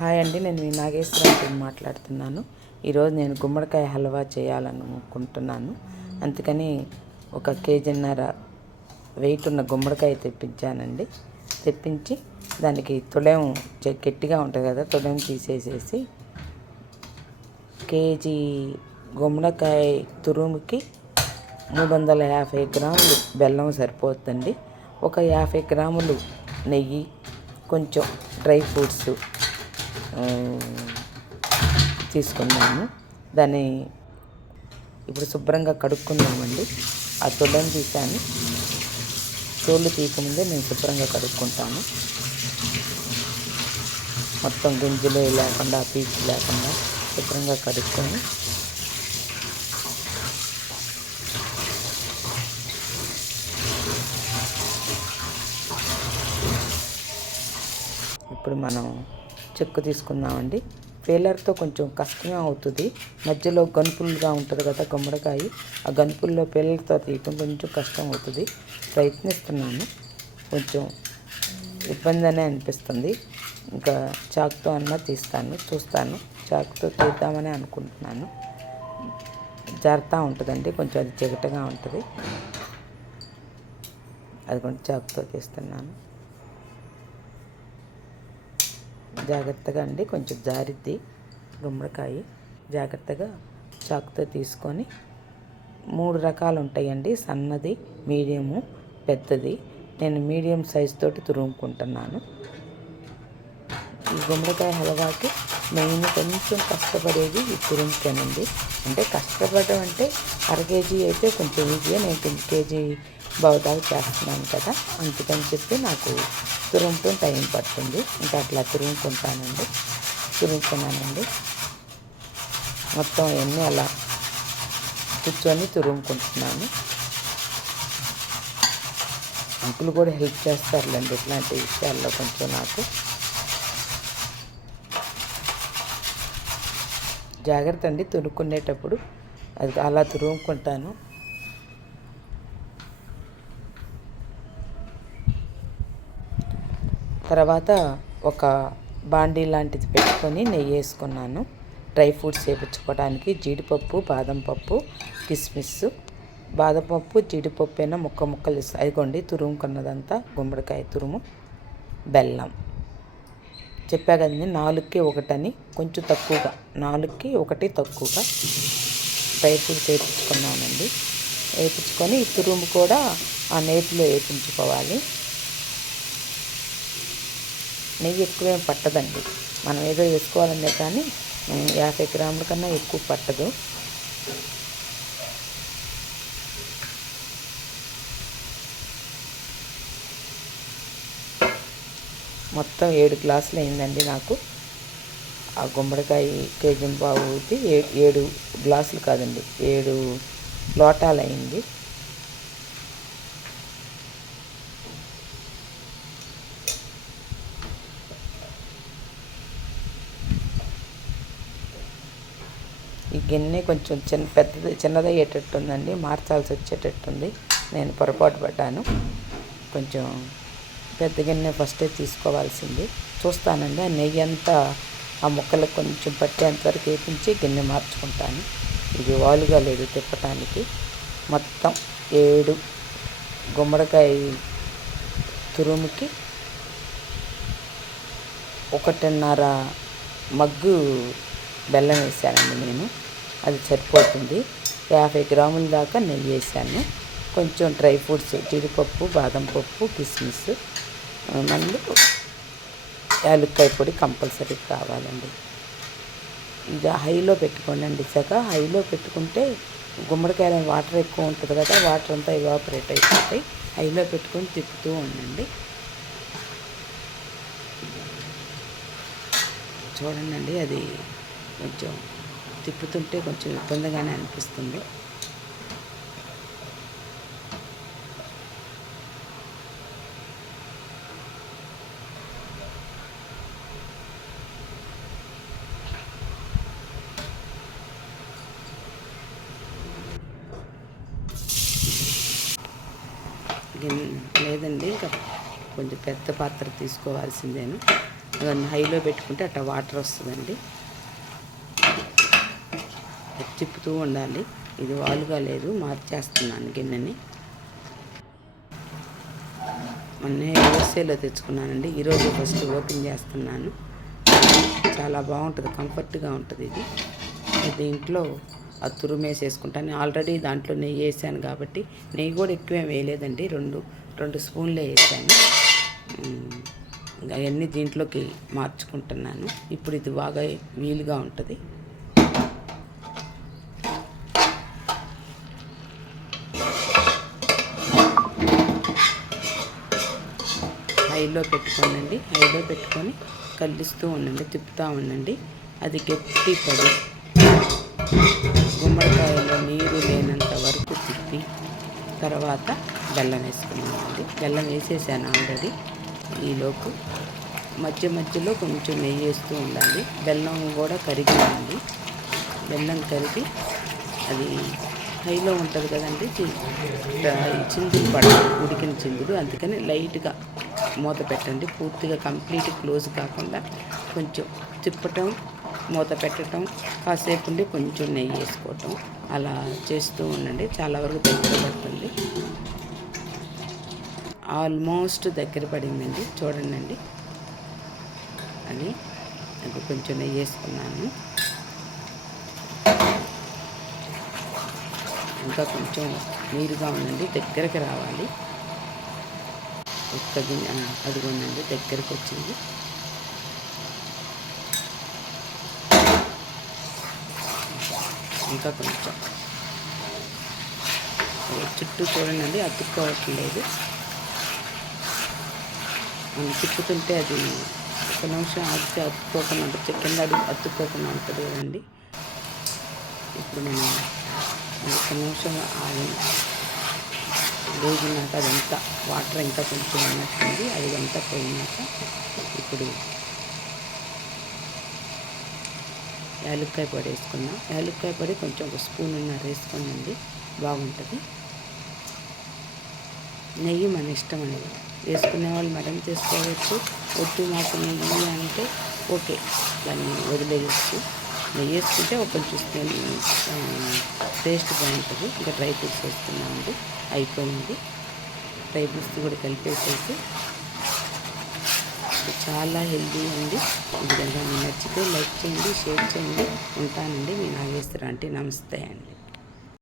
Hi అండి, నేను మీ నాగేశ్వరరావు మాట్లాడుతున్నాను. ఈరోజు నేను గుమ్మడికాయ హల్వా చేయాలనుకుంటున్నాను. అందుకని 1 కేజీన్నర వెయిట్ ఉన్న గుమ్మడికాయ తెప్పించానండి. తెప్పించి దానికి తొడెం గట్టిగా ఉంటుంది కదా, తొడెం తీసేసేసి కేజీ గుమ్మడికాయ తురుముకి 350 గ్రాములు బెల్లం సరిపోతుందండి. ఒక 50 గ్రాములు నెయ్యి, కొంచెం డ్రై ఫ్రూట్స్ తీసుకున్నాను. దాన్ని ఇప్పుడు శుభ్రంగా కడుక్కుందామండి. ఆ తొడని తీసాను. తోలు తీయకముందే నేను శుభ్రంగా కడుక్కుంటాను. మొత్తం గింజలు లేకుండా, పీచు లేకుండా శుభ్రంగా కడుక్కొని ఇప్పుడు మనం చెక్కు తీసుకుందామండి. పేలర్తో కొంచెం కష్టమే అవుతుంది. మధ్యలో గనుపులుగా ఉంటుంది కదా గుమ్మడికాయ, ఆ గనుపుల్లో పేలర్తో తీయటం కొంచెం కష్టం అవుతుంది. ప్రయత్నిస్తున్నాను, కొంచెం ఇబ్బంది అనే అనిపిస్తుంది. ఇంకా చాకుతో అన్నా చూస్తాను. చాకుతో తీద్దామని అనుకుంటున్నాను. జారుతూ ఉంటుందండి, కొంచెం అది చెగటగా ఉంటుంది. అది కొంచెం చాకుతో తీస్తున్నాను. జాగ్రత్తగా అండి, కొంచెం జారిద్ది గుమ్మడికాయ. జాగ్రత్తగా చాకుతో తీసుకొని 3 రకాలు ఉంటాయండి, సన్నది, మీడియము, పెద్దది. నేను మీడియం సైజ్ తోటి తురుముకుంటున్నాను. ఈ గుమ్మడికాయ హల్వాకి మెయిన్ కొంచెం కష్టపడేది ఈ తురుముకేనండి. అంటే కష్టపడడం అంటే 1/2 కేజీ అయితే కొంచెం ఈజీగా, నేను 1 కేజీ బౌదాలు చేస్తున్నాను కదా, అందుకని చెప్పి నాకు తురుముతో టైం పడుతుంది. ఇంకా అట్లా తురుముకున్నానండి. మొత్తం అవన్నీ అలా కూర్చొని తురుముకుంటున్నాను. అంకులు కూడా హెల్ప్ చేస్తారులేండి ఇట్లాంటి విషయాల్లో కొంచెం. నాకు జాగ్రత్త అండి తురుముకునేటప్పుడు, అది అలా తురుముకుంటాను. తర్వాత ఒక బాండీ లాంటిది పెట్టుకొని నెయ్యి వేసుకున్నాను. డ్రై ఫ్రూట్స్ వేయించుకోవడానికి జీడిపప్పు, బాదం పప్పు, కిస్మిస్. బాదం పప్పు, జీడిపప్పు అయినా ముక్కలు అదిగోండి తురుముకున్నదంతా గుమ్మడికాయ తురుము, బెల్లం. చెప్పా కదండి 4కి 1 అని, కొంచెం తక్కువగా 4కి 1 తక్కువగా డ్రై ఫ్రూట్స్ వేయించుకున్నానండి. వేయించుకొని ఈ తురుము కూడా ఆ నేతిలో వేయించుకోవాలి. నెయ్యి ఎక్కువేం పట్టదండి, మనం ఏదో వేసుకోవాలనే కానీ 50 గ్రాముల కన్నా ఎక్కువ పట్టదు. మొత్తం 7 గ్లాసులు అయిందండి నాకు. ఆ గుమ్మడికాయ కేజీ బావు 7 గ్లాసులు కాదండి, 7 లోటాలు అయింది. ఈ గిన్నె కొంచెం చిన్నదయ్యేటట్టుందండి, మార్చాల్సి వచ్చేటట్టుంది. నేను పొరపాటు పడ్డాను. కొంచెం పెద్ద గిన్నె ఫస్టే తీసుకోవాల్సింది. చూస్తానండి, ఆ నెయ్యి అంతా ఆ ముక్కలకు కొంచెం పట్టేంతవరకు వేపించి గిన్నె మార్చుకుంటాను. ఇది వాలుగా లేదు తిప్పటానికి. మొత్తం 7 గుమ్మడికాయ తురుముకి 1.5 మగ్గు బెల్లం వేసానండి నేను. అది సరిపోతుంది. 50 గ్రాముల దాకా నెయ్యి వేసాను. కొంచెం డ్రై ఫ్రూట్స్, జీడిపప్పు, బాదం పప్పు, కిస్మిస్, మళ్ళీ యాలక్కాయ పొడి కంపల్సరీ కావాలండి. ఇది హైలో పెట్టుకోండి. హైలో పెట్టుకుంటే గుమ్మడికాయలో వాటర్ ఎక్కువ ఉంటుంది కదా, వాటర్ అంతా ఎవాపరేట్ అయిపోతాయి. హైలో పెట్టుకొని తిప్పుతూ ఉండండి. చూడండి, అది కొంచెం తిప్పుతుంటే కొంచెం ఇబ్బందిగానే అనిపిస్తుంది. లేదండి, ఇంకా కొంచెం పెద్ద పాత్ర తీసుకోవాల్సిందేను. హైలో పెట్టుకుంటే అట్లా వాటర్ వస్తుందండి. తిప్పుతూ ఉండాలి. ఇది వాలుగా లేదు, మార్చేస్తున్నాను గిన్నెని. మొన్నే యూఎస్ఏలో తెచ్చుకున్నానండి. ఈరోజు ఫస్ట్ ఓపెన్ చేస్తున్నాను. చాలా బాగుంటుంది, కంఫర్ట్గా ఉంటుంది ఇది. దీంట్లో తురుమేసేసుకుంటాను. ఆల్రెడీ దాంట్లో నెయ్యి వేసాను కాబట్టి, నెయ్యి కూడా ఎక్కువ వేయలేదండి, రెండు స్పూన్లే వేసాను. అవన్నీ దీంట్లోకి మార్చుకుంటున్నాను. ఇప్పుడు ఇది బాగా వీలుగా ఉంటుంది. హైలో పెట్టుకోనండి. హైలో పెట్టుకొని కల్లిస్తూ ఉండండి, తిప్పుతూ ఉండండి. అది గట్టి పడి గుమ్మడికాయలో నీరు లేనంత వరకు తిప్పి తర్వాత బెల్లం వేసుకున్నామండి. బెల్లం వేసేసాను ఆల్రెడీ. ఈలోపు మధ్యలో కొంచెం నెయ్యి వేస్తూ ఉండాలి. బెల్లం కూడా కరిగిందండి. బెల్లం కరిగి అది హైలో ఉంటుంది కదండి, చిందులు పడాలి, ఉడికిన చిందులు. అందుకని లైట్గా మూత పెట్టండి. పూర్తిగా కంప్లీట్ క్లోజ్ కాకుండా కొంచెం తిప్పటం, మూత పెట్టడం, కాసేపు ఉండి కొంచెం నెయ్యి వేసుకోవటం, అలా చేస్తూ ఉండండి. చాలా వరకు దగ్గర పడుతుంది. ఆల్మోస్ట్ దగ్గర పడిందండి, చూడండి. అది కొంచెం నెయ్యి వేసుకున్నాను. ఇంకా కొంచెం నీరుగా ఉందండి, దగ్గరికి రావాలి. అదిగోనండి, దగ్గరికి వచ్చింది. ఇంకా కొంచెం చుట్టూ చూడండి, అతుక్కోవట్లేదు. మనం తిప్పుతుంటే అది ఒక నిమిషం ఆగితే అతుక్కోకుండా ఉంటుంది, కింద అతుక్కోకుండా ఉంటుంది కదండి. ఇప్పుడు మనం ఒక నిమిషం వేగినాక అదంతా వాటర్ ఇంకా కొంచెం ఉన్నట్టుంది. అది అంతా పోయినాక ఇప్పుడు యాలక్కాయ పొడి వేసుకున్నాం. యాలక్కాయ పొడి కొంచెం ఒక స్పూన్నర వేసుకోనండి, బాగుంటుంది. నెయ్యి మన ఇష్టం అనేది, వేసుకునే వాళ్ళు మటన్ చేసుకోవచ్చు. ఒట్టు మాకు నెయ్యి అంటే ఓకే, దాన్ని వదిలేయచ్చు. నెయ్యి వేసుకుంటే ఒక కొంచెం టేస్ట్ బాగుంటుంది. ఇంకా డ్రై ఫ్రూట్స్ వేసుకున్నామండి, అయిపోయింది. డ్రై ఫ్రూట్స్ కూడా కలిపేసేసి చాలా హెల్దీ అండి. ఇది కనుక మీకు నచ్చితే లైక్ చేయండి, షేర్ చేయండి. ఉంటానండి, మీ నాగేశ్వర ఆంటీ. నమస్తే అండి.